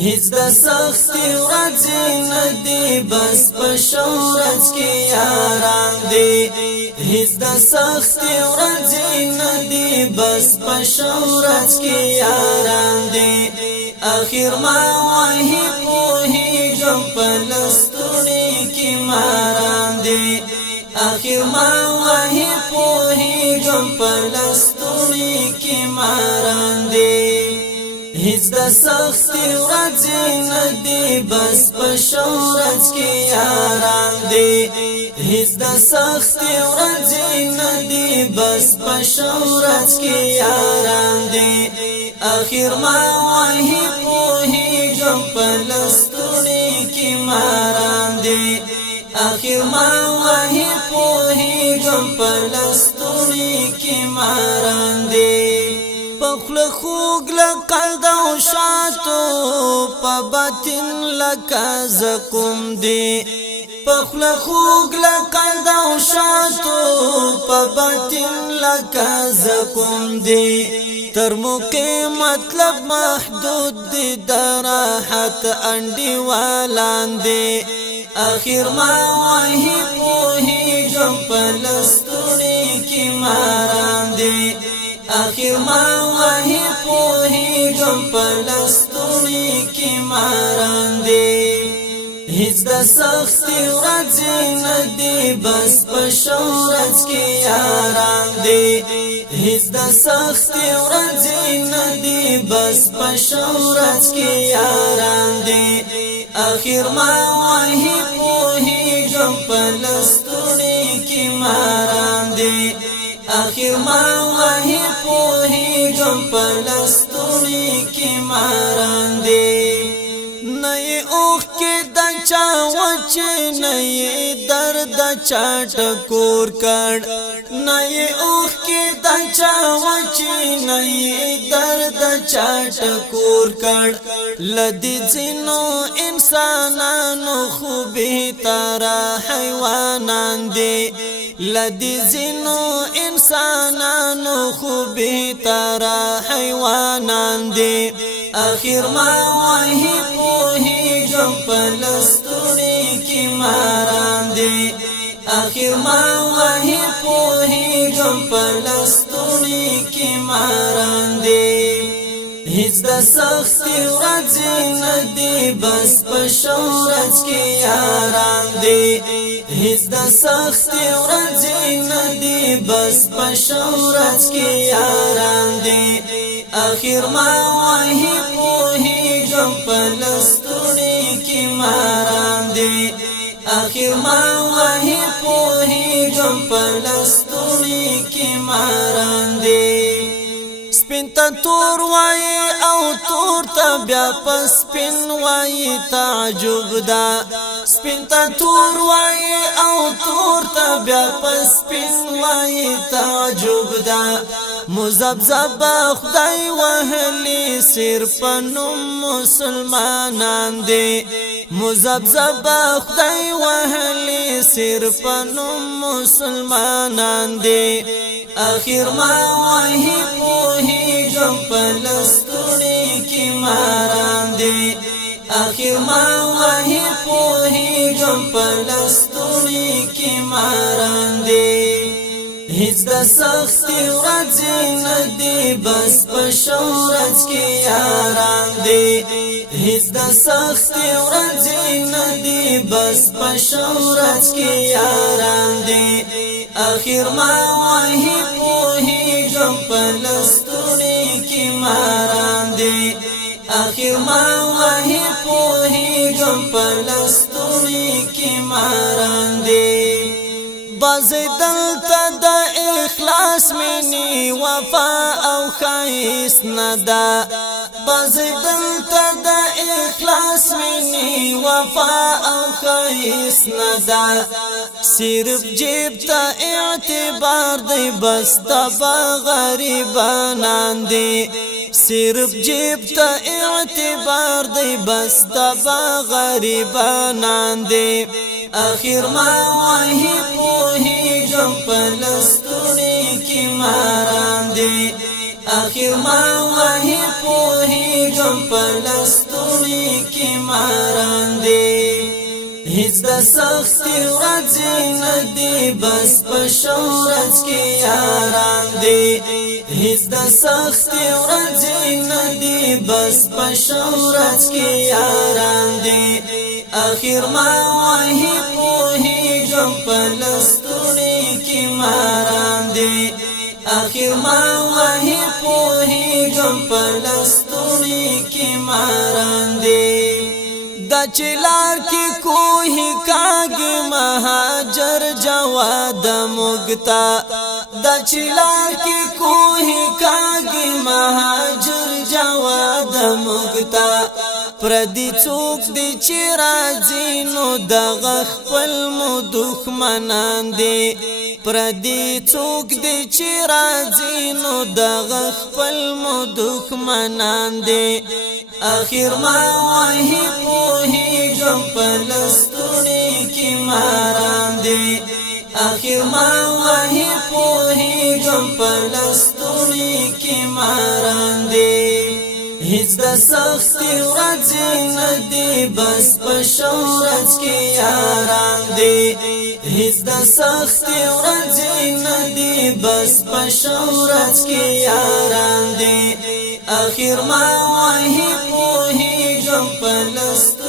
هیڅ د سختي ورځې نه دی بس په شورز کې یاران دی هیڅ د سختي ورځې نه دی بس په شورز کې یاران دی اخر ما وਹੀ پوهیږم په لستوڼي کې ماران دی اخر ما وਹੀ پوهیږم په لستوڼي کې ماران دی هیڅ د سختي ورځې نه دی بس په شورز کې یاران دی هیڅ د سختي ورځې نه دی بس په شورز کې یاران دی اخر ما وਹੀ پوهیږم په لستوڼي کې ماران دی اخر ما وਹੀ پوهیږم په لستوڼي کې ماران دی پخل خوگ لقد او شاتو پا باطن لکا زکم دی پخل خوگ لقد او شاتو پا باطن لکا زکم دی تر موقع مطلب محدود دی دراحت انڈی والان دی اخر ما وਹੀ پوهیږم په لستوڼي کې ماران دی اخر ما وਹੀ پوهیږم په لستوڼي کې ماران دی هیڅ د سختي ورځې نه دی بس په شورز کې یاران دی هیڅ د سختي ورځې نه دی بس په شورز کې یاران دی اخر ما وਹੀ پوهیږم په لستوڼي کې ماران دی اخر ما وਹੀ پوهیږم په لستوڼي کې ماران دی نه اوخ کې د چا وچ نه درد چا ټکور کړ نه اوخ کې د چا وچ نه درد چا ټکور کړ لدی ځینو انسانانو خو به تر حیوانان دی لدی ځینو انسانانو خو به تر حیوانان دی اخر ما وਹੀ پوهیږم په لستوڼي کې ماران دی اخر ما وਹੀ پوهیږم په لستوڼي کې ماران دی هیڅ د سختي ورځې نه دی بس په شورز کې یاران دی هیڅ د سختي ورځې نه دی بس په شورز کې یاران دی اخر ما وਹੀ پوهیږم په لستوڼي کې ماران دی اخر ما وਹੀ پوهیږم په لستوڼي کې ماران دی سپینتا تور وای او تور تا بیا پس پین وای تعجب دا سپینتا تور وای او تور تا بیا پس پین وای تعجب دا مزبزب خدای وهلی صرف نوم مسلمانان دی مزبزب خدای وهلی صرف نوم مسلمانان دی اخر ما وਹੀ پوهیږم په لستوڼي کې ماران دی اخر ما وਹੀ پوهیږم په لستوڼي کې ماران دی هیڅ د سختي ورځې نه دی بس په شورز کې یاران دی هیڅ د سختي ورځې نه دی بس په شورز کې یاران دی اخر ما وਹੀ پوهیږم په لستوڼي کې ماران دی اخر ما وਹੀ پوهیږم په لستوڼي کې ماران دی باز دلته د اخلاص منی وفا او خیس ندا باز دلته د اخلاص منی وفا او خیس ندا صرف جیب ته اعتبار دی بس تبا غریبانان دی صرف جیب ته اعتبار دی بس تبا غریبانان دی اخر ما وਹੀ پوهیږم په لستوڼي کې ماران دی اخر ما وਹੀ پوهیږم په لستوڼي هیڅ د سختي ورځې نه دي بس په شورج کې یاران دي هیڅ د سختي ورځې نه دي بس په شورج کې یاران دي اخر ما وحي پوهیږم په لستوڼي کې ماران دي اخر ما وحي پوهیږم په لستوڼي کې ماران دي دا چلار کی کوہی کاغی مہاجر جواد مگتا دا چلار کی کوہی کاغی مہاجر جواد مگتا پردی څوک دی چې راځي نو دغه خپل مو دښمنان دي پردی څوک دی چې راځي نو دغه خپل مو دښمنان دي اخر ما وحي پوهیږم په لستوڼي کې ماران دي اخر ما وحي پوهیږم په لستوڼي کې ماران دي هیڅ د سختي ورځې نه دي بس په شورج کې یاران دي هیڅ د سختي ورځې نه دي بس په شورج کې یاران دي اخر ما وحي پوهیږم په لستوڼي